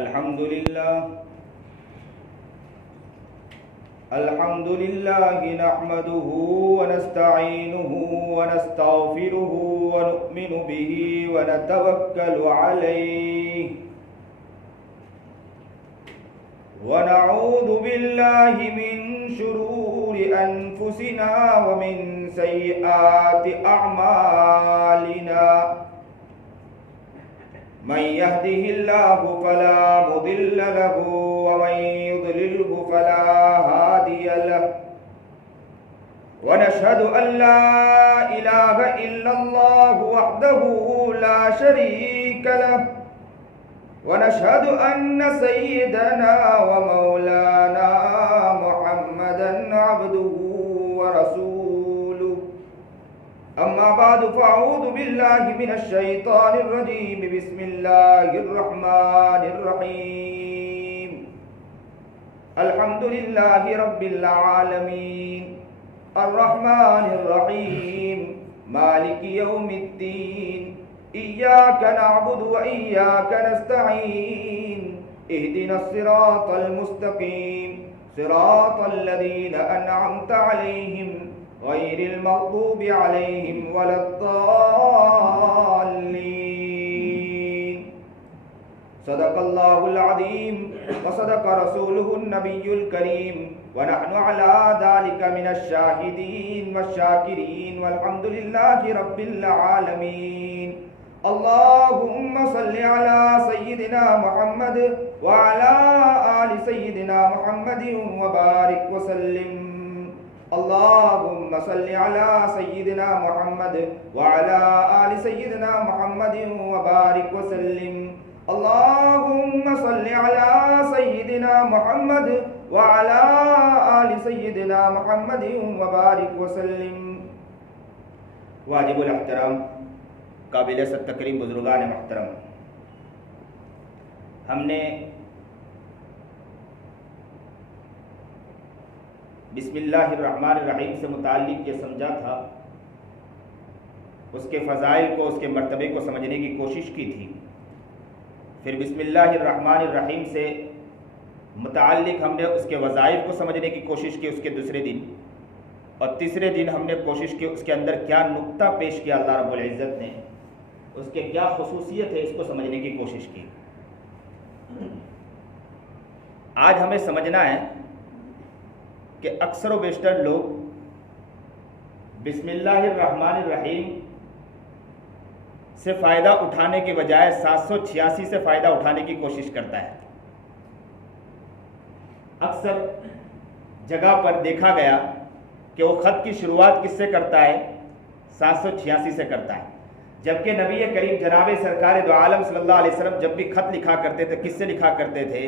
الحمد لله نحمده ونستعينه ونستغفره ونؤمن به ونتوكل عليه ونعوذ بالله من شرور أنفسنا ومن سيئات أعمالنا من يهده الله فلا مضل له ومن يضلله فلا هادي له ونشهد أن لا إله إلا الله وحده لا شريك له ونشهد أن سيدنا ومولانا محمدا عبده ورسوله أما بعد فأعوذ بالله من الشيطان الرجيم بسم الله الرحمن الرحيم الحمد لله رب العالمين الرحمن الرحيم مالك يوم الدين إياك نعبد وإياك نستعين اهدنا الصراط المستقيم صراط الذين أنعمت عليهم غير المغضوب عليهم ولا الضالين صدق الله العظيم وصدق رسوله النبي الكريم ونحن على ذلك من الشاهدين والشاكرين والحمد لله رب العالمين اللهم صل على سيدنا محمد وعلى آل سيدنا محمد وبارك وسلم اللهم صل على سيدنا محمد وعلى آل سيدنا محمد وبارك وسلم اللهم صل على سيدنا محمد وعلى آل سيدنا محمد وبارك وسلم واجب الاحترام قابل ست تکریم بزرگان محترم، ہم نے بسم اللہ الرحمن الرحیم سے متعلق یہ سمجھا تھا، اس کے فضائل کو، اس کے مرتبے کو سمجھنے کی کوشش کی تھی. پھر بسم اللہ الرحمن الرحیم سے متعلق ہم نے اس کے وظائف کو سمجھنے کی کوشش کی اس کے دوسرے دن، اور تیسرے دن ہم نے کوشش کی اس کے اندر کیا نقطہ پیش کیا اللہ رب العزت نے، اس کے کیا خصوصیت ہے، اس کو سمجھنے کی کوشش کی. آج ہمیں سمجھنا ہے کہ اکثر و بیشتر لوگ بسم اللہ الرحمن الرحیم سے فائدہ اٹھانے کے بجائے 786 سے فائدہ اٹھانے کی کوشش کرتا ہے. اکثر جگہ پر دیکھا گیا کہ وہ خط کی شروعات کس سے کرتا ہے؟ 786 سے کرتا ہے، جبکہ نبی کریم جناب سرکار دو عالم صلی اللہ علیہ وسلم جب بھی خط لکھا کرتے تھے کس سے لکھا کرتے تھے؟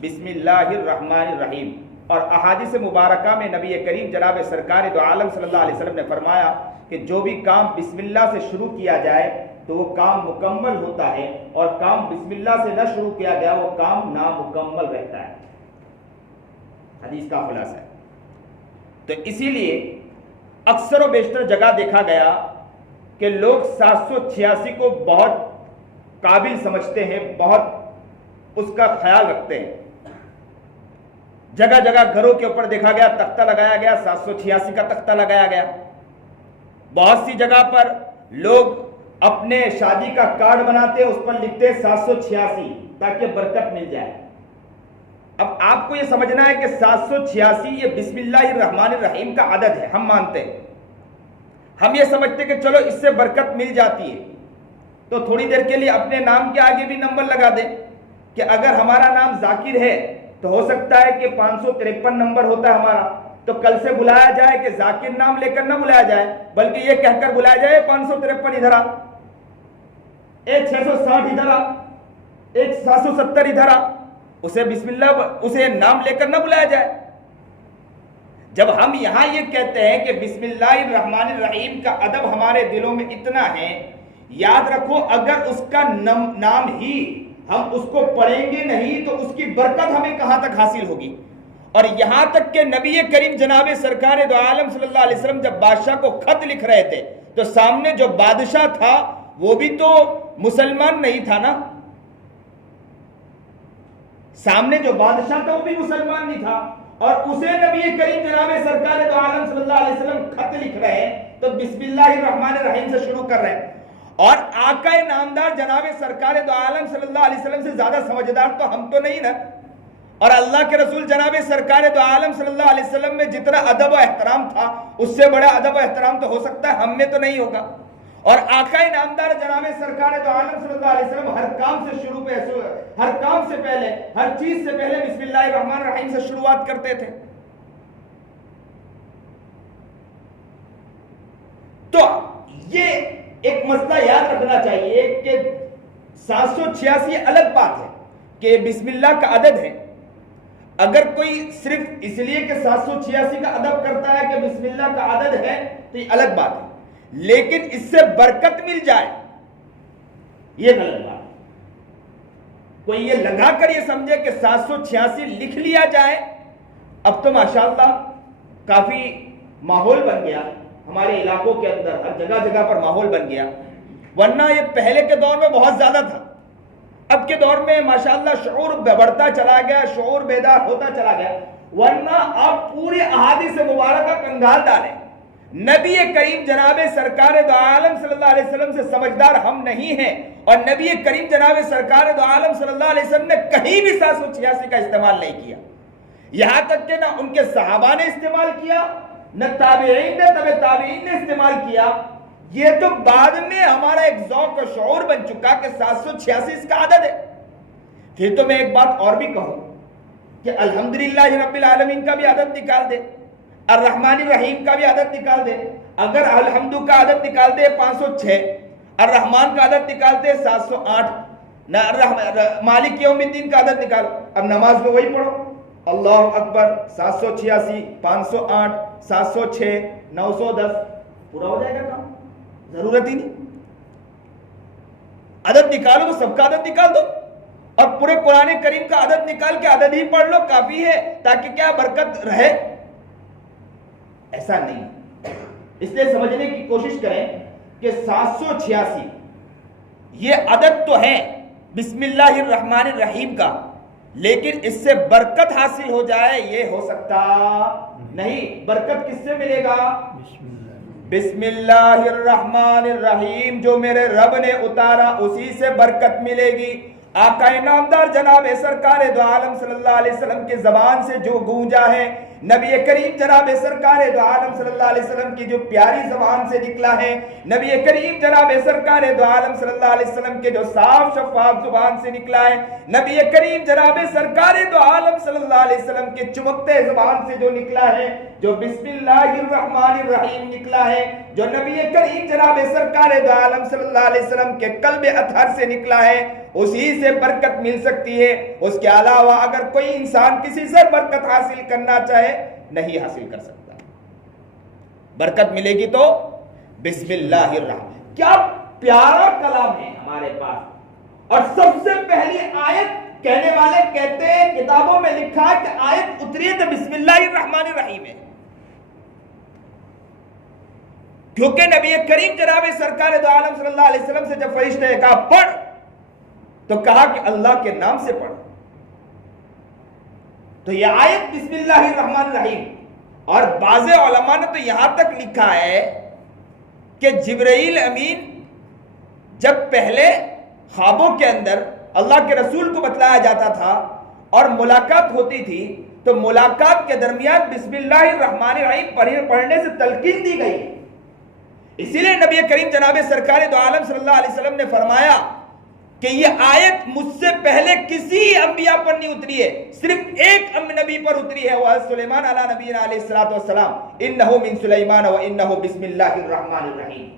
بسم اللہ الرحمن الرحیم. اور احادیث مبارکہ میں نبی کریم جناب سرکار دو عالم صلی اللہ علیہ وسلم نے فرمایا کہ جو بھی کام بسم اللہ سے شروع کیا جائے تو وہ کام مکمل ہوتا ہے، اور کام بسم اللہ سے نہ شروع کیا گیا وہ کام نامکمل رہتا ہے. حدیث کا خلاصہ ہے. تو اسی لیے اکثر و بیشتر جگہ دیکھا گیا کہ لوگ 786 کو بہت قابل سمجھتے ہیں، بہت اس کا خیال رکھتے ہیں. جگہ جگہ گھروں کے اوپر دیکھا گیا تختہ لگایا گیا، 786 کا تختہ لگایا گیا. بہت سی جگہ پر لوگ اپنے شادی کا کارڈ بناتے ہیں، اس پر لکھتے ہیں 786 تاکہ برکت مل جائے. اب آپ کو یہ سمجھنا ہے کہ 786 یہ بسم اللہ الرحمن الرحیم کا عدد ہے، ہم مانتے ہیں. ہم یہ سمجھتے ہیں کہ چلو اس سے برکت مل جاتی ہے، تو تھوڑی دیر کے لیے اپنے نام کے آگے بھی نمبر لگا دیں کہ اگر ہمارا نام ذاکر ہے تو ہو سکتا ہے کہ 553 نمبر ہوتا ہے ہمارا، تو کل سے بلایا جائے کہ ذاکر نام لے کر نہ بلایا جائے بلکہ یہ کہہ کر بلایا جائے 553 ادھر آ، ایک 660 ادھر آ، ایک 770 ادھر آ. اسے بسم اللہ اسے نام لے کر نہ بلایا جائے. جب ہم یہاں یہ کہتے ہیں کہ بسم اللہ الرحمن الرحیم کا ادب ہمارے دلوں میں اتنا ہے، یاد رکھو اگر اس کا نام ہی ہم اس کو پڑھیں گے نہیں تو اس کی برکت ہمیں کہاں تک حاصل ہوگی. اور یہاں تک کہ نبی کریم جناب سرکار دو عالم صلی اللہ علیہ وسلم جب بادشاہ کو خط لکھ رہے تھے تو سامنے جو بادشاہ تھا وہ بھی تو مسلمان نہیں تھا نا. سامنے جو بادشاہ تھا وہ بھی مسلمان نہیں تھا، اور اسے نبی کریم جناب سرکار دو عالم صلی اللہ علیہ وسلم خط لکھ رہے ہیں تو بسم اللہ الرحمن الرحیم سے شروع کر رہے ہیں، اور آقا نامدار جناب سرکار دو عالم صلی اللہ علیہ وسلم سے زیادہ سمجھدار تو ہم تو نہیں نا، اور اللہ کے رسول جناب سرکار دو عالم صلی اللہ علیہ وسلم میں جتنا ادب و احترام تھا اس سے بڑا ادب و احترام تو ہو سکتا ہے ہم میں تو نہیں ہوگا، اور آقا نامدار جناب سرکار دو عالم صلی اللہ علیہ وسلم ہر کام سے پہلے ہر چیز سے پہلے بسم اللہ الرحمن الرحیم سے شروعات کرتے تھے۔ تو یہ ایک مسئلہ یاد رکھنا چاہیے کہ 786 الگ بات ہے کہ بسم اللہ کا عدد ہے، اگر کوئی صرف اس لیے کہ 786 کا ادب کرتا ہے کہ بسم اللہ کا عدد ہے تو یہ الگ بات ہے، لیکن اس سے برکت مل جائے یہ غلط بات ہے۔ کوئی یہ لگا کر یہ سمجھے کہ 786 لکھ لیا جائے، اب تو ماشاءاللہ کافی ماحول بن گیا ہمارے علاقوں کے اندر، ہر جگہ جگہ پر ماحول بن گیا، ورنہ یہ پہلے کے دور میں بہت زیادہ تھا، اب کے دور میں ماشاءاللہ شعور بڑھتا چلا گیا، شعور بیدار ہوتا چلا گیا، ورنہ آپ پورے احادیث مبارکہ کنگال ڈالیں، نبی کریم جناب سرکار دو عالم صلی اللہ علیہ وسلم سے سمجھدار ہم نہیں ہیں، اور نبی کریم جناب سرکار دو عالم صلی اللہ علیہ وسلم نے کہیں بھی 786 کا استعمال نہیں کیا، یہاں تک کہ نہ ان کے صحابہ نے استعمال کیا، نہ تابعین نے تبع تابعین نے استعمال کیا، یہ تو بعد میں ہمارا ایک ذوق و شعور بن چکا کہ 786 اس کا عدد ہے۔ پھر تو میں ایک بات اور بھی کہوں کہ الحمدللہ رب العالمین کا بھی عدد نکال دے، الرحمن الرحیم کا بھی عدد نکال دے، اگر الحمد کا عدد نکال دے 506، الرحمن کا عدد نکال دے 708، مالک یوم الدین کا عدد نکال، اب نماز میں وہی پڑھو، اللہ اکبر 786 508 706 910، پورا ہو جائے گا کام، ضرورت ہی نہیں، عدد نکالو تو سب کا عدد نکال دو، اور پورے قرآن کریم کا عدد نکال کے عدد ہی پڑھ لو کافی ہے، تاکہ کیا برکت رہے۔ ایسا نہیں، اس لیے سمجھنے کی کوشش کریں کہ 786 یہ عدد تو ہے بسم اللہ الرحمن الرحیم کا، لیکن اس سے برکت حاصل ہو جائے یہ ہو سکتا نہیں۔ برکت کس سے ملے گا؟ بسم اللہ الرحمن الرحیم جو میرے رب نے اتارا اسی سے برکت ملے گی۔ آقا نامدار جناب سرکار دو عالم صلی اللہ علیہ وسلم کی زبان سے جو گونجا ہے، نبی کریم جناب سرکار دو عالم صلی اللہ علیہ وسلم کی جو پیاری زبان سے نکلا ہے، نبی کریم جناب سرکار دو عالم صلی اللہ علیہ وسلم کے جو صاف شفاف زبان سے نکلا ہے، نبی کریم جناب سرکار دو عالم صلی اللہ علیہ وسلم کے چمکتے زبان سے جو نکلا ہے، جو بسم اللہ الرحمن الرحیم نکلا ہے، جو نبی کریم جناب سرکار دو عالم صلی اللہ علیہ وسلم کے قلب اطہر سے نکلا ہے، اسی سے برکت مل سکتی ہے۔ اس کے علاوہ اگر کوئی انسان کسی سے برکت حاصل کرنا چاہے نہیں حاصل کر سکتا۔ برکت ملے گی تو بسم اللہ الرحمن، کیا پیارا کلام ہے ہمارے پاس، اور سب سے پہلی آیت کہنے والے کہتے ہیں کتابوں میں لکھا ہے کہ آیت اتری ہے تو بسم اللہ الرحمن الرحیم ہے، کیونکہ نبی کریم جناب سرکار دو عالم صلی اللہ علیہ وسلم سے جب فرشتے نے کہا پڑھ تو کہا کہ اللہ کے نام سے پڑھ، تو یہ آیت بسم اللہ الرحمن الرحیم، اور بعض علماء نے تو یہاں تک لکھا ہے کہ جبرائیل امین جب پہلے خوابوں کے اندر اللہ کے رسول کو بتلایا جاتا تھا اور ملاقات ہوتی تھی تو ملاقات کے درمیان بسم اللہ الرحمن الرحیم پڑھنے سے تلقین دی گئی، اسی لیے نبی کریم جناب سرکار دو عالم صلی اللہ علیہ وسلم نے فرمایا کہ یہ آیت مجھ سے پہلے کسی انبیاء پر نہیں اتری ہے، صرف ایک نبی پر اتری ہے، وہ سلیمان علیہ نبینا علیہ السلام، انہو من سلیمان و انہو بسم اللہ الرحمن الرحیم۔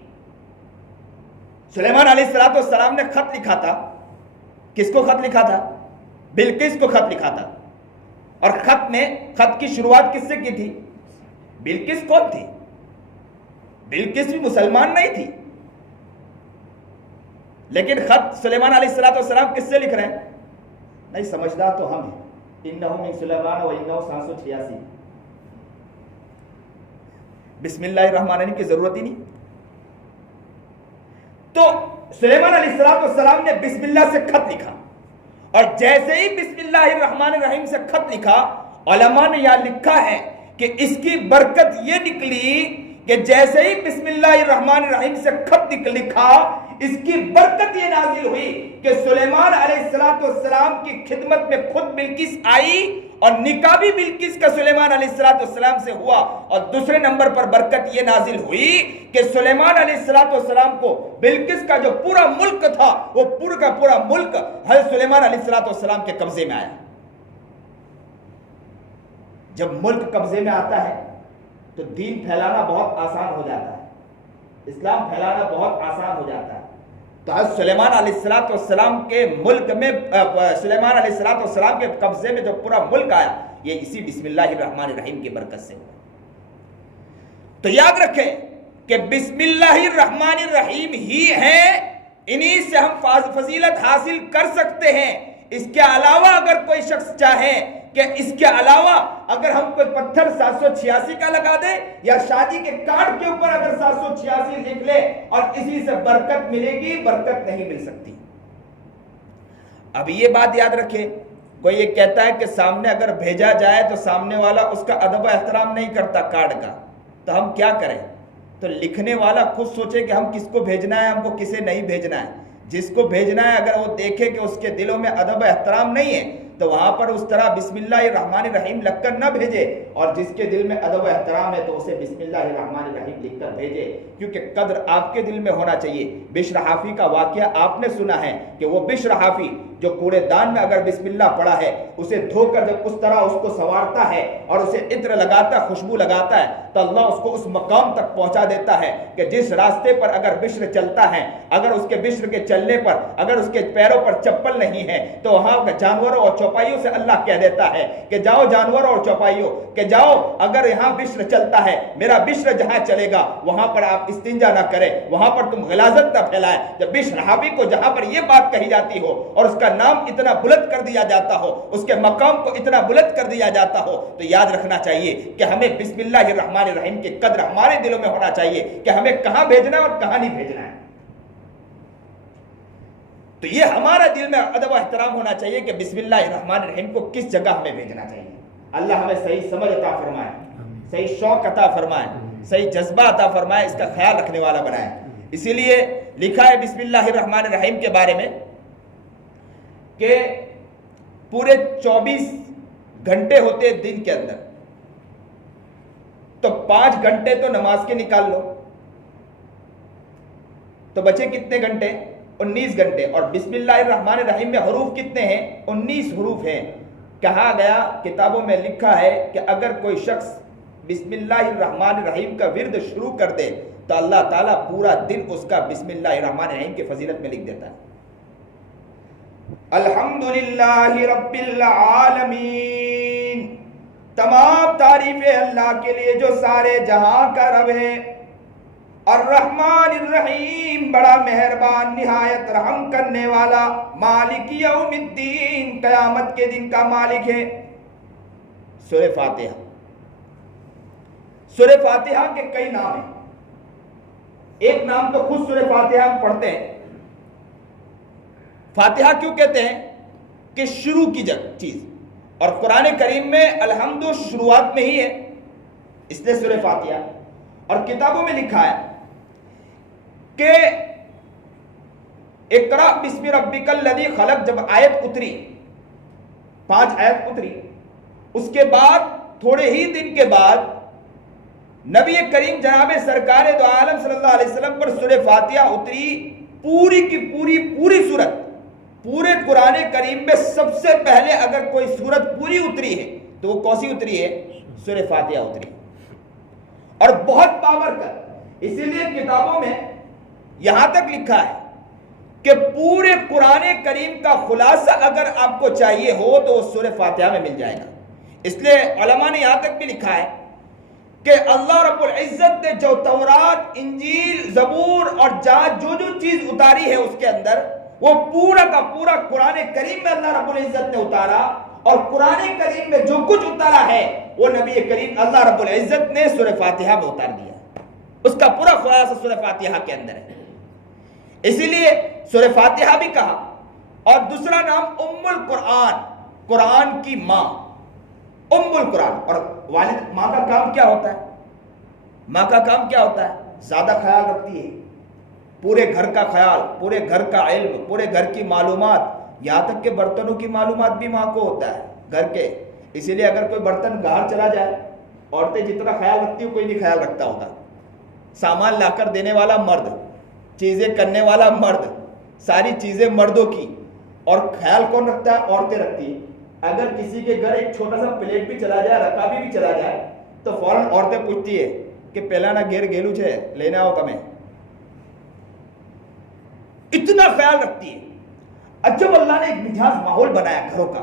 سلیمان علیہ السلام نے خط لکھا تھا، کس کو خط لکھا تھا؟ بلقیس کو خط لکھا تھا، اور خط کی شروعات کس سے کی تھی؟ بلقیس کون تھی؟ بلقیس بھی مسلمان نہیں تھی، لیکن خط سلیمان علیہ السلام کس سے لکھ رہے ہیں؟ نہیں سمجھدار تو ہم ہیں، انہو من سلیمان و انہو 786، بسم اللہ الرحمن الرحیم کی ضرورت ہی نہیں۔ تو سلیمان علیہ السلام نے بسم اللہ سے خط لکھا، اور جیسے ہی بسم اللہ الرحمن الرحیم سے خط لکھا، علماء نے یہاں لکھا ہے کہ اس کی برکت یہ نکلی کہ جیسے ہی بسم اللہ الرحمن الرحیم سے خط لکھا، اس کی برکت یہ نازل ہوئی کہ سلیمان علیہ السلام کی خدمت میں خود بلقیس آئی، اور نکاح بھی بلقیس کا سلیمان علیہ السلام سے ہوا۔ اور دوسرے نمبر پر برکت یہ نازل ہوئی کہ سلیمان علیہ السلام کو بلقیس کا جو پورا ملک تھا، وہ پورا کا پورا ملک حضرت سلیمان علیہ السلام کے قبضے میں آیا۔ جب ملک قبضے میں آتا ہے تو دین پھیلانا بہت آسان ہو جاتا ہے، اسلام پھیلانا بہت آسان ہو جاتا ہے۔ تو حضرت سلیمان علیہ السلام کے ملک میں، سلیمان علیہ السلام کے قبضے میں جو پورا ملک آیا، یہ اسی بسم اللہ الرحمن الرحیم کی برکت سے ہوا۔ تو یاد رکھیں کہ بسم اللہ الرحمن الرحیم ہی ہے، انہی سے ہم فضیلت حاصل کر سکتے ہیں۔ اس کے علاوہ اگر کوئی شخص چاہے کہ اس کے علاوہ اگر ہم کوئی پتھر 786 کا لگا دے، یا شادی کے کارڈ کے اوپر اگر 786 لکھ لے اور اسی سے برکت ملے گی، برکت نہیں مل سکتی۔ اب یہ بات یاد رکھے، کوئی یہ کہتا ہے کہ سامنے اگر بھیجا جائے تو سامنے والا اس کا ادب و احترام نہیں کرتا کارڈ کا، تو ہم کیا کریں؟ تو لکھنے والا خود سوچے کہ ہم کس کو بھیجنا ہے، ہم کو کسے نہیں بھیجنا ہے۔ جس کو بھیجنا ہے اگر وہ دیکھے کہ اس کے دلوں میں ادب و احترام نہیں ہے، تو وہاں پر اس طرح بسم اللہ الرحمن الرحیم لکھ کر نہ بھیجے، اور جس کے دل میں ادب و احترام ہے تو اسے بسم اللہ الرحمن الرحیم لکھ کر بھیجے، کیونکہ قدر آپ کے دل میں ہونا چاہیے۔ بشر حافی کا واقعہ آپ نے سنا ہے کہ وہ بشر حافی جو کوڑے دان میں اگر بسم اللہ پڑا ہے، اسے دھو کر جب اس طرح اس کو سنوارتا ہے اور اسے عطر لگاتا ہے، خوشبو لگاتا ہے، تو اللہ اس کو اس مقام تک پہنچا دیتا ہے کہ جس راستے پر اگر بشر چلتا ہے، اگر اس کے بشر کے چلنے پر اگر اس کے پیروں پر چپل نہیں ہے، تو وہاں جانوروں اور چوپائیوں سے اللہ کہہ دیتا ہے کہ جاؤ جانوروں اور چوپائیوں، کہ جاؤ اگر یہاں بشر چلتا ہے، میرا بشر جہاں چلے گا وہاں پر آپ استنجا نہ کریں، وہاں پر تم غلاظت نہ پھیلائیں۔ جب بشر حافی کو جہاں پر یہ بات کہی جاتی ہو اور اس کا نام اتنا بلند کر دیا جاتا ہو، اس کے مقام کو اتنا بلند کر دیا جاتا ہو، تو یاد رکھنا چاہیے کہ ہمیں بسم اللہ الرحمن الرحیم کی قدر ہمارے دلوں میں ہونا چاہیے کہ ہمیں کہاں بھیجنا ہے اور کہاں نہیں بھیجنا ہے۔ تو یہ ہمارا دل میں ادب و احترام ہونا چاہیے کہ بسم اللہ الرحمن الرحیم کو کس جگہ ہمیں بھیجنا چاہیے۔ اللہ ہمیں صحیح سمجھ عطا فرمائے، صحیح شوق عطا فرمائے، صحیح جذبہ عطا فرمائے، اس کا خیال رکھنے والا بنائے۔ اسی لیے لکھا ہے بسم اللہ الرحمن الرحیم کے بارے میں کہ پورے 24 گھنٹے ہوتے دن کے اندر، تو 5 گھنٹے تو نماز کے نکال لو، تو بچے کتنے گھنٹے؟ 19 گھنٹے۔ اور بسم اللہ الرحمن الرحیم میں حروف کتنے ہیں؟ 19 حروف ہیں۔ کہا گیا، کتابوں میں لکھا ہے کہ اگر کوئی شخص بسم اللہ الرحمن الرحیم کا ورد شروع کر دے تو اللہ تعالیٰ پورا دن اس کا بسم اللہ الرحمن الرحیم کی فضیلت میں لکھ دیتا ہے۔ الحمدللہ رب العالمین، تمام تعریفیں اللہ کے لیے جو سارے جہاں کا رب ہے۔ الرحمن الرحیم، بڑا مہربان نہایت رحم کرنے والا، مالک یوم الدین، قیامت کے دن کا مالک ہے۔ سورہ فاتحہ، سورہ فاتحہ کے کئی نام ہیں۔ ایک نام تو خود سورہ فاتحہ ہم پڑھتے ہیں۔ فاتحہ کیوں کہتے ہیں؟ کہ شروع کی چیز، اور قرآن کریم میں الحمد شروعات میں ہی ہے، اس لیے سورہ فاتحہ۔ اور کتابوں میں لکھا ہے کہ اقرأ بسم ربک الذی خلق، جب آیت اتری، 5 آیت اتری، اس کے بعد تھوڑے ہی دن کے بعد نبی کریم جناب سرکار دو عالم صلی اللہ علیہ وسلم پر سورہ فاتحہ اتری، پوری کی پوری سورت۔ پورے قرآن کریم میں سب سے پہلے اگر کوئی سورت پوری اتری ہے تو وہ کون سی اتری ہے؟ سورہ فاتحہ اتری، اور بہت بابرکت۔ اسی لیے کتابوں میں یہاں تک لکھا ہے کہ پورے قرآن کریم کا خلاصہ اگر آپ کو چاہیے ہو تو وہ سورہ فاتحہ میں مل جائے گا۔ اس لیے علماء نے یہاں تک بھی لکھا ہے کہ اللہ رب العزت نے جو تورات، انجیل، زبور اور جو چیز اتاری ہے اس کے اندر، وہ پورا کا پورا قرآن کریم میں اللہ رب العزت نے اتارا، اور قرآن کریم میں جو کچھ اتارا ہے وہ نبی کریم اللہ رب العزت نے سورہ فاتحہ میں اتار دیا۔ اس کا پورا خلاصہ سورہ فاتحہ کے اندر ہے۔ اسی لیے سورہ فاتحہ بھی کہا اور دوسرا نام ام القرآن، قرآن کی ماں، ام القرآن۔ اور والد ماں کا کام کیا ہوتا ہے؟ ماں کا کام کیا ہوتا ہے؟ زیادہ خیال رکھتی ہے، پورے گھر کا خیال، پورے گھر کا علم، پورے گھر کی معلومات، یہاں تک کہ برتنوں کی معلومات بھی ماں کو ہوتا ہے گھر کے۔ اسی لیے اگر کوئی برتن باہر چلا جائے، عورتیں جتنا خیال رکھتی ہیں کوئی نہیں خیال رکھتا ہوگا۔ سامان لا کر دینے والا مرد، چیزیں کرنے والا مرد، ساری چیزیں مردوں کی، اور خیال کون رکھتا ہے؟ عورتیں رکھتی ہیں۔ اگر کسی کے گھر ایک چھوٹا سا پلیٹ بھی چلا جائے، رکابی بھی چلا جائے، تو فوراً عورتیں پوچھتی ہے کہ پہلا نہ گھیر گھیلو چھے لینا ہو تمہیں، اتنا خیال رکھتی ہے۔ جب اللہ نے ایک مجاز ماحول بنایا گھروں کا،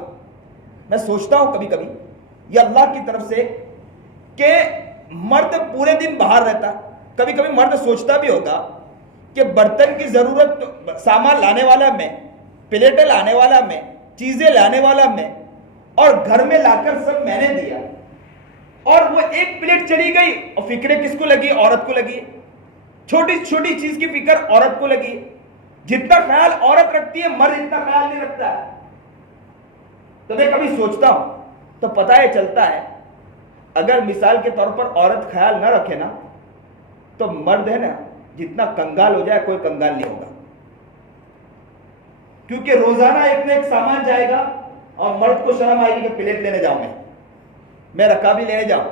میں سوچتا ہوں کبھی کبھی یہ اللہ کی طرف سے کہ مرد پورے دن باہر رہتا، کبھی کبھی مرد سوچتا بھی ہوگا کہ برتن کی ضرورت، سامان لانے والا میں، پلیٹیں لانے والا میں، چیزیں لانے والا میں، اور گھر میں لا کر سب میں نے دیا، اور وہ ایک پلیٹ چلی گئی اور فکریں کس کو لگی؟ عورت کو لگی۔ چھوٹی چھوٹی چیز کی فکر عورت کو لگی۔ جتنا خیال عورت رکھتی ہے مرد اتنا خیال نہیں رکھتا ہے۔ تو میں کبھی سوچتا ہوں تو پتہ یہ چلتا ہے اگر مثال کے طور پر عورت خیال نہ رکھے نا تو مرد ہے نا جتنا کنگال ہو جائے کوئی کنگال نہیں ہوگا، کیونکہ روزانہ ایک نہ ایک سامان جائے گا اور مرد کو شرم آئے گی کہ پلیٹ لینے جاؤں، میں رکابی لینے جاؤں،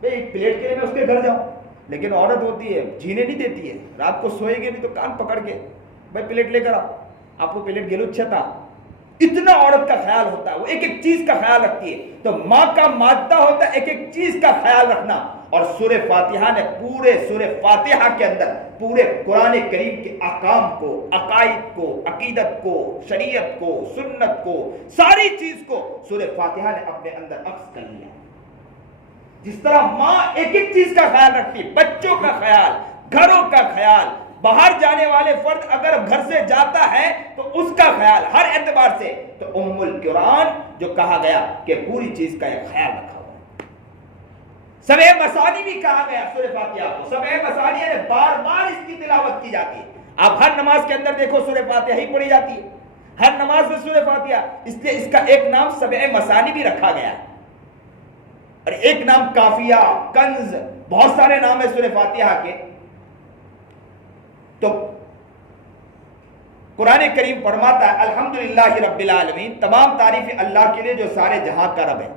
بھئی ایک پلیٹ کے لیے میں اس کے گھر جاؤں۔ لیکن عورت ہوتی ہے جینے نہیں دیتی ہے، رات کو سوئے گی نہیں تو کان پکڑ کے بھائی پلیٹ لے کر آؤ، آپ کو پلیٹ گیلو اچھا تھا۔ اتنا عورت کا خیال ہوتا ہے، وہ ایک ایک چیز کا خیال رکھتی ہے۔ تو ماں کا مادہ ہوتا ہے ایک ایک چیز کا خیال رکھنا، اور سورہ فاتحہ نے پورے سورہ فاتحہ کے اندر پورے قرآن کریم کے احکام کو، عقائد کو، عقیدت کو، شریعت کو، سنت کو، ساری چیز کو سورہ فاتحہ نے اپنے اندر عکس کر لیا۔ جس طرح ماں ایک ایک چیز کا خیال رکھتی، بچوں کا خیال، گھروں کا خیال، باہر جانے والے فرد اگر گھر سے جاتا ہے تو اس کا خیال ہر اعتبار سے، تو ام القرآن جو کہا گیا کہ پوری چیز کا ایک خیال رکھا ہوا ہے۔ سبع مثانی بھی کہا گیا سورہ فاتحہ کو، سبع مثانی ہے، بار بار اس کی تلاوت کی جاتی ہے۔ آپ ہر نماز کے اندر دیکھو سورہ فاتحہ ہی پڑھی جاتی ہے، ہر نماز میں سورہ فاتحہ، اس لیے اس کا ایک نام سبع مثانی بھی رکھا گیا ہے، اور ایک نام کافیہ، کنز، بہت سارے نام ہیں سورہ فاتحہ کے۔ تو قرآن کریم فرماتا ہے الحمدللہ رب العالمین، تمام تعریف اللہ کے لیے جو سارے جہاں کا رب ہے۔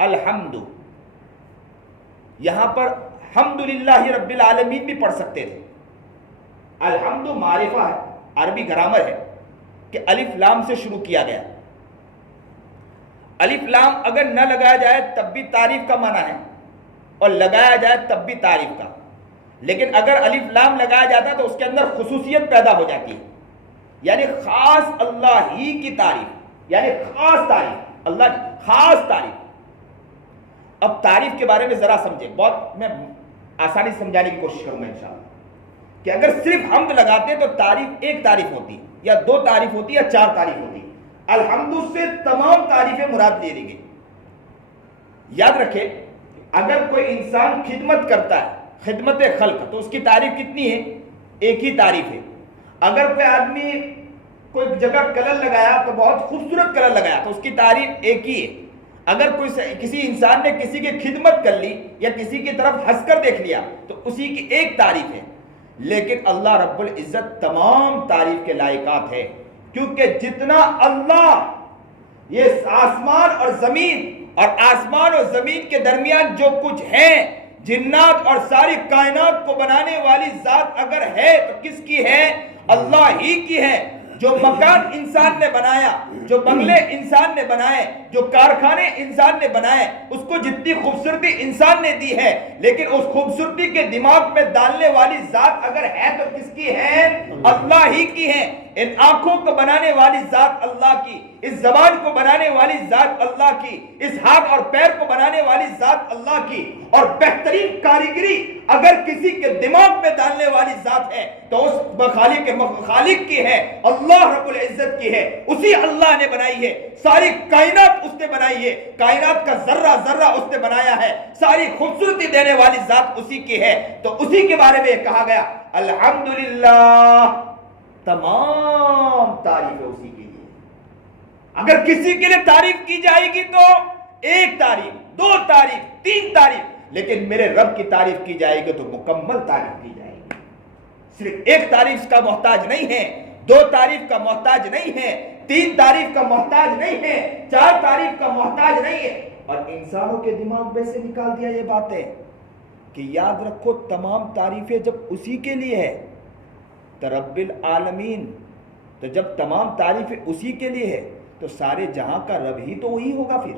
الحمد، یہاں پر حمدللہ رب العالمین بھی پڑھ سکتے تھے۔ الحمد معرفہ ہے، عربی گرامر ہے کہ الف لام سے شروع کیا گیا۔ الف لام اگر نہ لگایا جائے تب بھی تعریف کا معنی ہے، اور لگایا جائے تب بھی تعریف کا، لیکن اگر الف لام لگایا جاتا تو اس کے اندر خصوصیت پیدا ہو جاتی ہے، یعنی خاص اللہ ہی کی تعریف، یعنی خاص تعریف، اللہ کی خاص تعریف۔ اب تعریف کے بارے میں ذرا سمجھیں، بہت میں آسانی سے سمجھانے کی کوشش کروں گا انشاءاللہ، کہ اگر صرف حمد لگاتے تو تعریف ایک تعریف ہوتی، یا دو تعریف ہوتی، یا چار تعریف ہوتی۔ الحمد سے تمام تعریفیں مراد لے لی گئی۔ یاد رکھیں اگر کوئی انسان خدمت کرتا ہے، خدمت خلق، تو اس کی تعریف کتنی ہے؟ ایک ہی تعریف ہے۔ اگر کوئی آدمی کوئی جگہ کلر لگایا تو بہت خوبصورت کلر لگایا تو اس کی تعریف ایک ہی ہے۔ اگر کسی انسان نے کسی کی خدمت کر لی یا کسی کی طرف ہنس کر دیکھ لیا تو اسی کی ایک تعریف ہے۔ لیکن اللہ رب العزت تمام تعریف کے لائقات ہے، کیونکہ جتنا اللہ یہ آسمان اور زمین اور آسمان اور زمین کے درمیان جو کچھ ہے، جنات اور ساری کائنات کو بنانے والی ذات اگر ہے تو کس کی ہے؟ اللہ ہی کی ہے۔ جو مکان انسان نے بنایا، جو بنگلے انسان نے بنائے، جو کارخانے انسان نے بنائے، اس کو جتنی خوبصورتی انسان نے دی ہے، لیکن اس خوبصورتی کے دماغ میں ڈالنے والی ذات اگر ہے تو کس کی ہے؟ اللہ ہی کی ہے۔ ان آنکھوں کو بنانے والی ذات اللہ کی، اس زبان کو بنانے والی ذات اللہ کی، اس ہاتھ اور پیر کو بنانے والی ذات اللہ کی، اور بہترین کاریگری اگر کسی کے دماغ میں ڈالنے والی ذات ہے تو اس خالق کی ہے، اللہ رب العزت کی ہے۔ اسی اللہ نے بنائی ہے، ساری کائنات اس نے بنائی ہے، کائنات کا ذرہ ذرہ اس نے بنایا ہے، ساری خوبصورتی دینے والی ذات اسی کی ہے۔ تو اسی کے بارے میں کہا گیا الحمدللہ، تمام تعریفیں اسی کے لیے۔ اگر کسی کے لیے تعریف کی جائے گی تو 1 تعریف، 2 تعریف، 3 تعریف، لیکن میرے رب کی تعریف کی جائے گی تو مکمل تعریف کی جائے گی. صرف 1 تعریف کا محتاج نہیں ہے، 2 تعریف کا محتاج نہیں ہے، 3 تعریف کا محتاج نہیں ہے، 4 تعریف کا محتاج نہیں ہے. اور انسانوں کے دماغ میں سے نکال دیا یہ باتیں کہ یاد رکھو تمام تعریفیں جب اسی کے لیے ہے تو رب العالمین، تو جب تمام تعریفیں اسی کے لیے ہے تو سارے جہاں کا رب ہی تو وہی ہوگا. پھر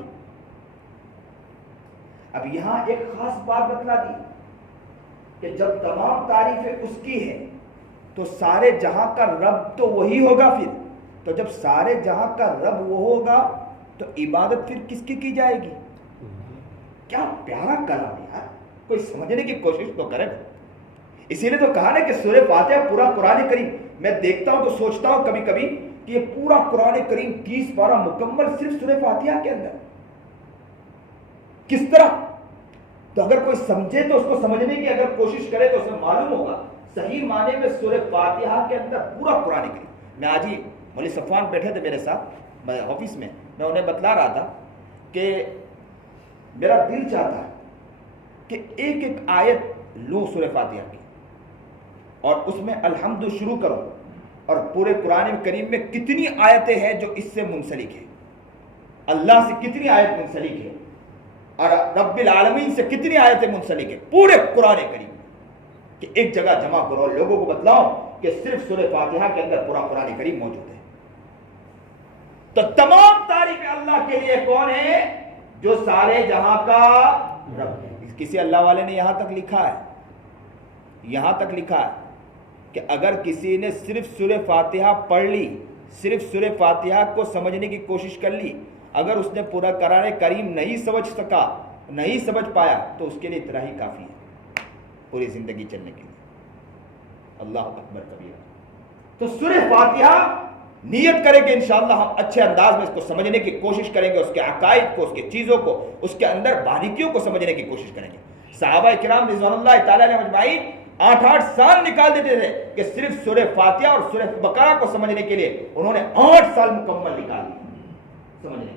اب یہاں ایک خاص بات بتلا دی کہ جب تمام تعریفیں اس کی ہے تو سارے جہاں کا رب تو وہی ہوگا. پھر تو جب سارے جہاں کا رب وہ ہوگا تو عبادت پھر کس کی جائے گی؟ کیا پیارا کلام یار، کوئی سمجھنے کی کوشش تو کرے. اسی لیے تو کہا نا کہ سورہ فاتحہ پورا قرآن کریم، میں دیکھتا ہوں تو سوچتا ہوں کبھی کبھی کہ یہ پورا قرآن کریم 30 پارہ مکمل صرف سورہ فاتحہ کے اندر کس طرح. تو اگر کوئی سمجھے تو اس کو سمجھنے کی اگر کوشش کرے تو اسے معلوم ہوگا صحیح معنی میں سورہ فاتحہ کے اندر پورا قرآن کریم. میں آج ہی مولوی صفوان بیٹھے تھے میرے ساتھ آفس میں انہیں بتلا رہا تھا کہ میرا دل چاہتا ہے کہ ایک ایک آیت لو سورہ فاتحہ کی اور اس میں الحمد شروع کرو، اور پورے قرآن کریم میں کتنی آیتیں ہیں جو اس سے منسلک ہے، اللہ سے کتنی آیت منسلک ہے اور رب العالمین سے کتنی آیتیں منسلک ہے پورے قرآن کریم، کہ ایک جگہ جمع کرو، لوگوں کو بتلاؤ کہ صرف سورہ فاتحہ کے اندر پورا قرآن کریم موجود ہے. تو تمام تعریف اللہ کے لیے کون ہے؟ جو سارے جہاں کا رب ہے. کسی اللہ والے نے یہاں تک لکھا ہے کہ اگر کسی نے صرف سورہ فاتحہ پڑھ لی، صرف سورہ فاتحہ کو سمجھنے کی کوشش کر لی، اگر اس نے پورا قرآن کریم نہیں سمجھ پایا تو اس کے لیے اتنا ہی کافی ہے پوری زندگی چلنے کے لیے. اللہ اکبر کبیرہ. تو سورہ فاتحہ نیت کریں کہ انشاءاللہ ہم اچھے انداز میں اس کو سمجھنے کی کوشش کریں گے، اس کے عقائد کو، اس کے چیزوں کو، اس کے اندر باریکیوں کو سمجھنے کی کوشش کریں گے. صحابہ کرام رضوان اللہ تعالی علیہ اجمعین 8 سال نکال دیتے تھے کہ صرف سورہ فاتحہ اور سورہ بقرہ کو سمجھنے کے لیے انہوں نے 8 سال مکمل نکال دیے سمجھنے.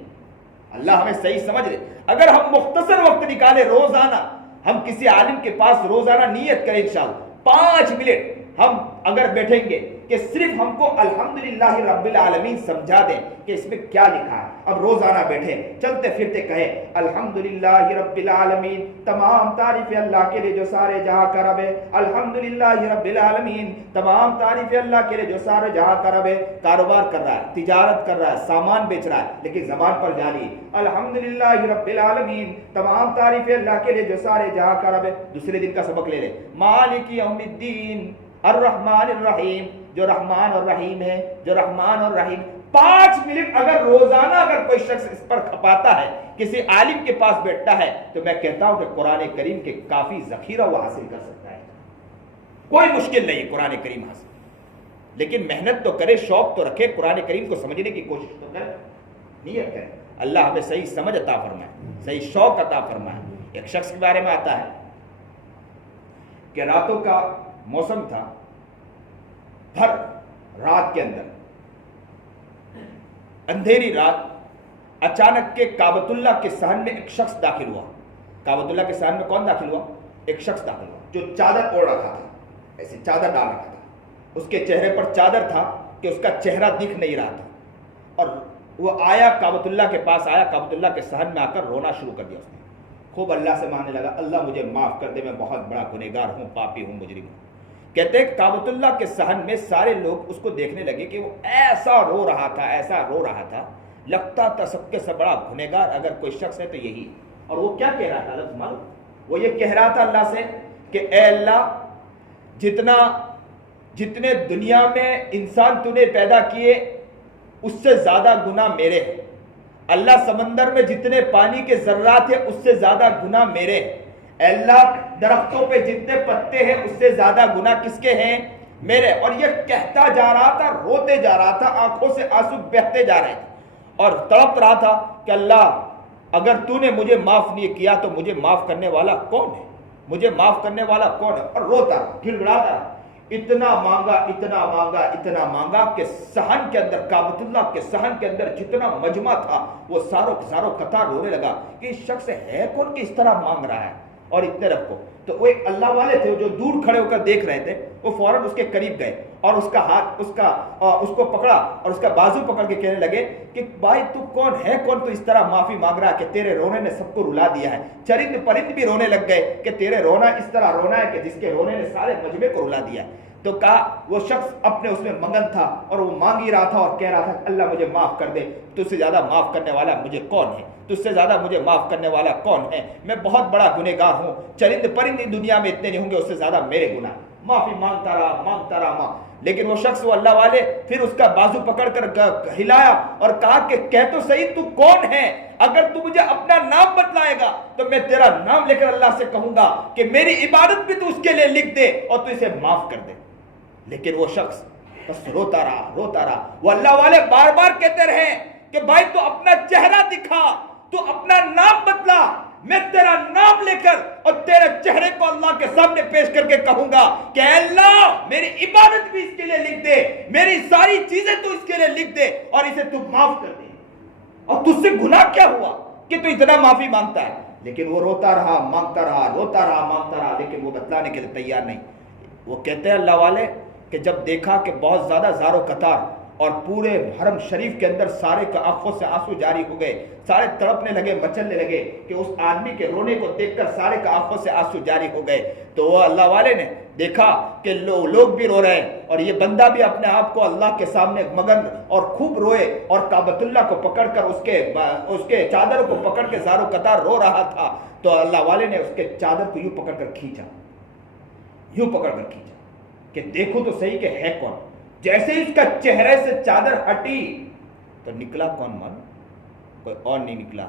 اللہ ہمیں صحیح سمجھ لے. اگر ہم مختصر وقت نکالے روزانہ، ہم کسی عالم کے پاس روزانہ نیت کریں انشاءاللہ 5 منٹ ہم اگر بیٹھیں گے کہ صرف ہم کو الحمدللہ رب العالمین سمجھا دیں کہ اس میں کیا لکھا ہے. اب روزانہ بیٹھے چلتے پھرتے کہیں الحمدللہ رب العالمین، تمام تعریف اللہ کے لیے جو سارے جہاں کا رب ہے. الحمدللہ رب العالمین، تمام تعریف اللہ کے لیے جو سارے جہاں کا رب ہے. کاروبار کر رہا ہے، تجارت کر رہا ہے، سامان بیچ رہا ہے، لیکن زبان پر جاری الحمدللہ رب العالمین، تمام تعریف اللہ کے لیے جو سارے جہاں کا رب ہے. دوسرے دن کا سبق لے لیں، مالک یوم الدین الرحمن الرحیم، جو رحمان اور رحیم ہے، جو رحمان اور رحیم. 5 منٹ اگر روزانہ اگر کوئی شخص اس پر کھپاتا ہے، کسی عالم کے پاس بیٹھتا ہے، تو میں کہتا ہوں کہ قرآن کریم کے کافی ذخیرہ وہ حاصل کر سکتا ہے. کوئی مشکل نہیں قرآن کریم حاصل، لیکن محنت تو کرے، شوق تو رکھے، قرآن کریم کو سمجھنے کی کوشش تو کرے، نیت کرے. اللہ ہمیں صحیح سمجھ عطا فرمائے، صحیح شوق عطا فرمائے. ایک شخص کے بارے میں آتا ہے کہ راتوں کا موسم تھا، بھر رات کے اندر اندھیری رات، اچانک کے کعبۃ اللہ کے صحن میں ایک شخص داخل ہوا. کعبۃ اللہ کے صحن میں کون داخل ہوا؟ ایک شخص داخل ہوا جو چادر اوڑھ رکھا تھا، ایسے چادر ڈال رکھا تھا. اس کے چہرے پر چادر تھا کہ اس کا چہرہ دکھ نہیں رہا تھا. اور وہ آیا کعبۃ اللہ کے پاس آیا، کعبۃ اللہ کے صحن میں آ کر رونا شروع کر دیا. اس نے خوب اللہ سے مانگنے لگا، اللہ مجھے معاف کر دے، میں بہت بڑا گنہگار ہوں، پاپی ہوں، مجرم ہوں. کہتے ہیں کعبۃ اللہ کے صحن میں سارے لوگ اس کو دیکھنے لگے کہ وہ ایسا رو رہا تھا، ایسا رو رہا تھا، لگتا تھا سب کے سب بڑا گنہگار اگر کوئی شخص ہے تو یہی. اور وہ کیا کہہ رہا تھا لفظ معلوم؟ وہ یہ کہہ رہا تھا اللہ سے کہ اے اللہ، جتنے دنیا میں انسان تو نے پیدا کیے اس سے زیادہ گناہ میرے ہیں. اللہ سمندر میں جتنے پانی کے ذرات ہیں اس سے زیادہ گناہ میرے ہیں. اللہ درختوں پہ جتنے پتے ہیں اس سے زیادہ گناہ کس کے ہیں؟ میرے. اور یہ کہتا جا رہا تھا، روتے جا رہا تھا، آنکھوں سے آنسو بہتے جا رہے تھے اور تڑپ رہا تھا کہ اللہ اگر تو نے مجھے معاف نہیں کیا تو مجھے معاف کرنے والا کون ہے؟ مجھے معاف کرنے والا کون ہے؟ اور روتا رہا، گڑگڑاتا رہا. اتنا مانگا اتنا مانگا اتنا مانگا کہ صحن کے اندر، کعبۃ اللہ کے صحن کے اندر جتنا مجمع تھا وہ ساروں قطار رونے لگا کہ اس شخص ہے کون کہ اس طرح مانگ رہا ہے اور اتنے رب کو. تو وہ ایک اللہ والے تھے جو دور کھڑے ہو کر دیکھ رہے تھے، وہ فوراً اس کے قریب گئے اور اس کا ہاتھ اس کو پکڑا اور اس کا بازو پکڑ کے کہنے لگے کہ بھائی تو کون ہے کون تو اس طرح معافی مانگ رہا ہے کہ تیرے رونے نے سب کو رلا دیا ہے. چرند پرند بھی رونے لگ گئے کہ تیرے رونا اس طرح رونا ہے کہ جس کے رونے نے سارے مجمع کو رلا دیا ہے. تو کہا وہ شخص اپنے اس میں مگن تھا اور وہ مانگ ہی رہا تھا اور کہہ رہا تھا اللہ مجھے معاف کر دے، تجھ سے زیادہ معاف کرنے والا مجھے کون ہے، تجھ سے زیادہ مجھے معاف کرنے والا کون ہے، میں بہت بڑا گنہگار ہوں، چرند پرند دنیا میں اتنے نہیں ہوں گے اس سے زیادہ میرے گناہ. معافی مانگتا رہا. لیکن وہ شخص، وہ اللہ والے، پھر اس کا بازو پکڑ کر ہلایا اور کہا کہ کہہ تو صحیح تو کون ہے، اگر تو مجھے اپنا نام بتلائے گا تو میں تیرا نام لے کر اللہ سے کہوں گا کہ میری عبادت بھی تو اس کے لیے لکھ دے اور تو اسے معاف کر دے. لیکن وہ شخص بس روتا رہا. وہ اللہ والے بار بار کہتے رہے کہ بھائی تو اپنا چہرہ دکھا، تو اپنا نام بتلا، میں تیرا نام لے کر اور تیرے چہرے کو اللہ کے سامنے پیش کر کے کہوں گا کہ اے اللہ میری عبادت بھی اس کے لیے لکھ دے، میری ساری چیزیں تو اس کے لیے لکھ دے اور اسے تو معاف کر دے. اور تجھ سے گناہ کیا ہوا کہ تو اتنا معافی مانگتا ہے؟ لیکن وہ روتا رہا، مانگتا رہا، لیکن وہ بتلانے کے لیے تیار نہیں. وہ کہتے ہیں اللہ والے کہ جب دیکھا کہ بہت زیادہ زار و قطار اور پورے حرم شریف کے اندر سارے کے آنکھوں سے آنسو جاری ہو گئے، سارے تڑپنے لگے، مچلنے لگے کہ اس آدمی کے رونے کو دیکھ کر سارے کے آنکھوں سے آنسو جاری ہو گئے. تو وہ اللہ والے نے دیکھا کہ لوگ بھی رو رہے ہیں اور یہ بندہ بھی اپنے آپ کو اللہ کے سامنے مگن اور خوب روئے اور کعبۃ اللہ کو پکڑ کر اس کے چادر کو پکڑ کے زار و قطار رو رہا تھا. تو اللہ والے نے اس کے چادر کو یوں پکڑ کر کھینچا کہ دیکھو تو صحیح کہ ہے کون. جیسے اس کا چہرے سے چادر ہٹی تو نکلا کون من؟ کوئی اور نہیں نکلا،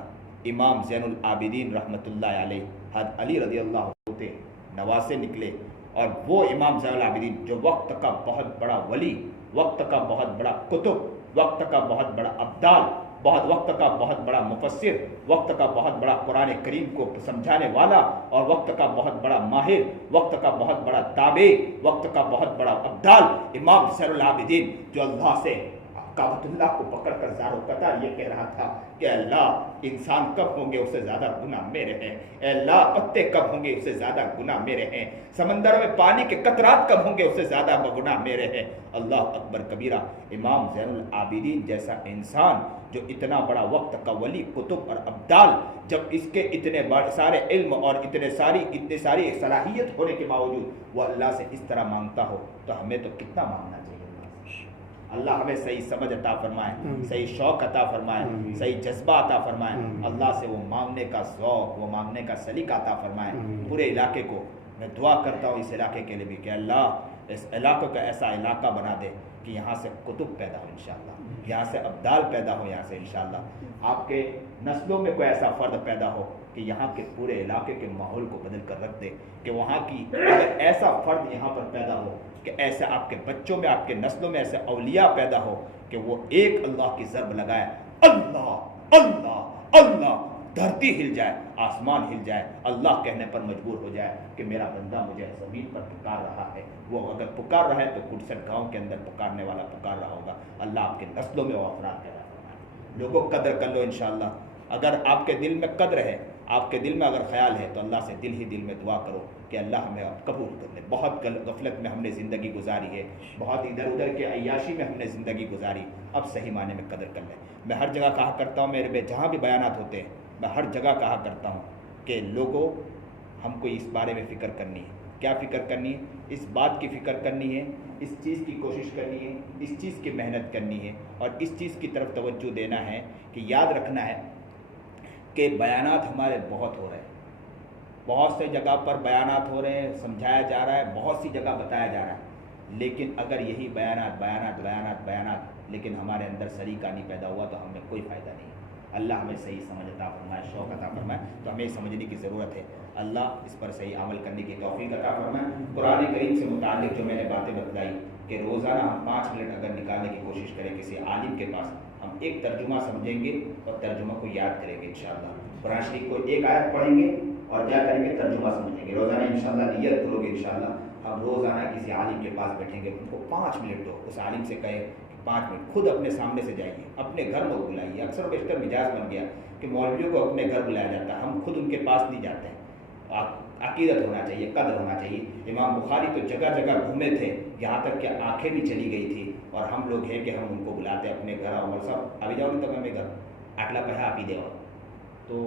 امام زین العابدین رحمت اللہ علیہ حضرت علی رضی اللہ عنہ تھے، نواسے نکلے. اور وہ امام زین العابدین جو وقت کا بہت بڑا ولی، وقت کا بہت بڑا قطب، وقت کا بہت بڑا ابدال، وقت کا بہت بڑا مفسر، وقت کا بہت بڑا قرآن کریم کو سمجھانے والا اور وقت کا بہت بڑا ماہر، وقت کا بہت بڑا تابع، وقت کا بہت بڑا ابدال امام زین العابدین، جو اللہ سے کعبۃ اللہ کو پکڑ کر زار و قطار یہ کہہ رہا تھا کہ اللہ انسان کب ہوں گے اس سے زیادہ گناہ میرے ہیں، اے اللہ پتے کب ہوں گے اس سے زیادہ گناہ میرے ہیں، سمندر میں پانی کے قطرات کب ہوں گے اس سے زیادہ گناہ میرے ہیں. اللہ اکبر کبیرہ. امام زین العابدین جیسا انسان جو اتنا بڑا وقت کا ولی، قطب اور ابدال، جب اس کے اتنے سارے علم اور اتنی ساری صلاحیت ہونے کے باوجود وہ اللہ سے اس طرح مانگتا ہو تو ہمیں تو کتنا مانگنا چاہیے. اللہ ہمیں صحیح سمجھ عطا فرمائے، صحیح شوق عطا فرمائے، صحیح جذبہ عطا فرمائے. اللہ سے وہ مانگنے کا ذوق، وہ مانگنے کا سلیقہ عطا فرمائے. پورے علاقے کو میں دعا کرتا ہوں اس علاقے کے لیے بھی کہ اللہ اس علاقے کا ایسا علاقہ بنا دے کہ یہاں سے قطب پیدا ہو انشاءاللہ، یہاں سے ابدال پیدا ہو، یہاں سے انشاءاللہ آپ کے نسلوں میں کوئی ایسا فرد پیدا ہو کہ یہاں کے پورے علاقے کے ماحول کو بدل کر رکھ دے، کہ وہاں کی اگر ایسا فرد یہاں پر پیدا ہو کہ ایسے آپ کے بچوں میں، آپ کے نسلوں میں ایسے اولیاء پیدا ہو کہ وہ ایک اللہ کی ضرب لگائے، اللہ اللہ اللہ، دھرتی ہل جائے، آسمان ہل جائے، اللہ کہنے پر مجبور ہو جائے کہ میرا بندہ مجھے زمین پر پکار رہا ہے. وہ اگر پکار رہا ہے تو کڑسٹ گاؤں کے اندر پکارنے والا پکار رہا ہوگا. اللہ آپ کے نسلوں میں وہ افراد پیدا فرمائے. لوگوں قدر کر لو انشاءاللہ. اگر آپ کے دل میں قدر ہے، آپ کے دل میں اگر خیال ہے تو اللہ سے دل ہی دل میں دعا کرو کہ اللہ ہمیں قبول کر لے. بہت غفلت میں ہم نے زندگی گزاری ہے، بہت ادھر ادھر کے عیاشی میں ہم نے زندگی گزاری، اب صحیح معنی میں قدر کر لیں. میں ہر جگہ کہا کرتا ہوں، میرے جہاں بھی بیانات ہوتے ہیں میں ہر جگہ کہا کرتا ہوں کہ لوگوں ہم کو اس بارے میں فکر کرنی ہے. کیا فکر کرنی ہے؟ اس بات کی فکر کرنی ہے، اس چیز کی کوشش کرنی ہے، اس چیز کی محنت کرنی ہے اور اس چیز کی طرف توجہ دینا ہے کہ یاد رکھنا ہے کہ بیانات ہمارے بہت ہو رہے ہیں، بہت سے جگہ پر بیانات ہو رہے ہیں، سمجھایا جا رہا ہے، بہت سی جگہ بتایا جا رہا ہے، لیکن اگر یہی بیانات لیکن ہمارے اندر سلیقہ نہیں پیدا ہوا تو ہمیں کوئی فائدہ نہیں. اللہ ہمیں صحیح سمجھ عطا فرمائے، شوق عطا فرمائے. تو ہمیں سمجھنے کی ضرورت ہے. اللہ اس پر صحیح عمل کرنے کی توفیق عطا فرمائے. قرآن کریم سے متعلق جو میں نے باتیں بتلائی کہ روزانہ ہم 5 منٹ اگر نکالنے کی کوشش کریں کسی عالم کے پاس، ہم ایک ترجمہ سمجھیں گے اور ترجمہ کو یاد کریں گے انشاءاللہ. قرآن شریف کو ایک آیت پڑھیں گے اور کیا کریں گے؟ ترجمہ سمجھیں گے. روزانہ انشاءاللہ نیت کرو گے انشاءاللہ ہم روزانہ کسی عالم کے پاس بیٹھیں گے، ان کو 5 منٹ دو، اس عالم سے کہیں کہ 5 منٹ خود اپنے سامنے سے جائیے، اپنے گھر میں بلائیے۔ اکثر و بیشتر مزاج بن گیا کہ مولویوں کو اپنے گھر بلایا جاتا ہے، ہم خود ان کے پاس نہیں جاتے ہیں۔ عقیدت ہونا چاہیے، قدر ہونا چاہیے۔ امام بخاری تو جگہ جگہ گھومے تھے، یہاں تک کہ آنکھیں بھی چلی گئی تھی، اور ہم لوگ ہیں کہ ہم ان کو بلاتے ہیں اپنے گھر، اور صاحب ابھی جاؤ نہیں تو میں گھر آٹلا پہا آپ ہی دے۔ تو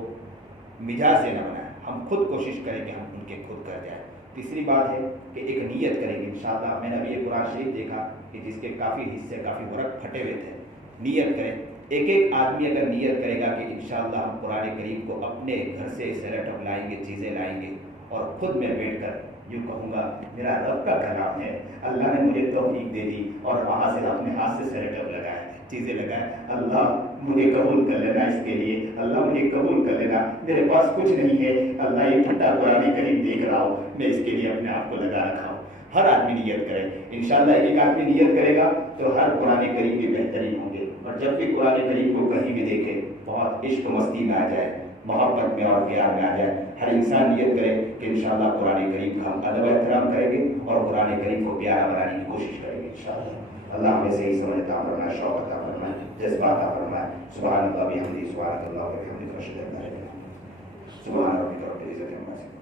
مزاج سے نہ بنائیں، ہم خود کوشش کریں کہ ہم ان کے خود کر جائیں۔ تیسری بات ہے کہ ایک نیت کریں گے انشاءاللہ۔ میں نے ابھی ایک قرآن شریف دیکھا کہ جس کے کافی حصے، کافی ورق پھٹے ہوئے تھے۔ نیت کریں، ایک آدمی اگر نیت کرے گا کہ انشاءاللہ ہم قرآن کریم کو اپنے گھر سے سیٹ اپ لائیں گے، چیزیں لائیں گے، اور خود میں بیٹھ کر یوں کہوں گا میرا رب کا کلام ہے، اللہ نے مجھے توفیق دے دی، اور وہاں سے اپنے ہاتھ سے سیٹ اپ لگائے، چیزیں لگائیں، اللہ مجھے قبول کر لینا، اس کے لیے اللہ مجھے قبول کر لینا، میرے پاس کچھ نہیں ہے، اللہ یہ پھٹا قرآن کریم دیکھ رہا ہوں، میں اس کے لیے اپنے آپ کو لگا رکھا ہوں۔ ہر آدمی نیت کرے انشاءاللہ، ایک آدمی نیت کرے گا تو ہر قرآن کریم بھی بہترین ہوں گے۔ اور جب بھی قرآن کریم کو کہیں بھی دیکھے بہت عشق و مستی میں آ جائے، محبت میں اور پیار میں آ جائے۔ ہر انسان نیت کرے کہ انشاءاللہ قرآن کریم کا ہم ادب و احترام کریں گے اور قرآن کریم کو پیارا بنانے کی کوشش کریں گے انشاءاللہ۔ اللہ ہمیں صحیح سمجھ عطا فرمائے، شوق عطا فرمائے، جذبات عطا فرمائے۔ سبحان اللہ بحمدہ، سبحان اللہ وبحمدہ، اشہد ان لا الہ الا اللہ، سبحان ربک رب العزۃ عما یصفون۔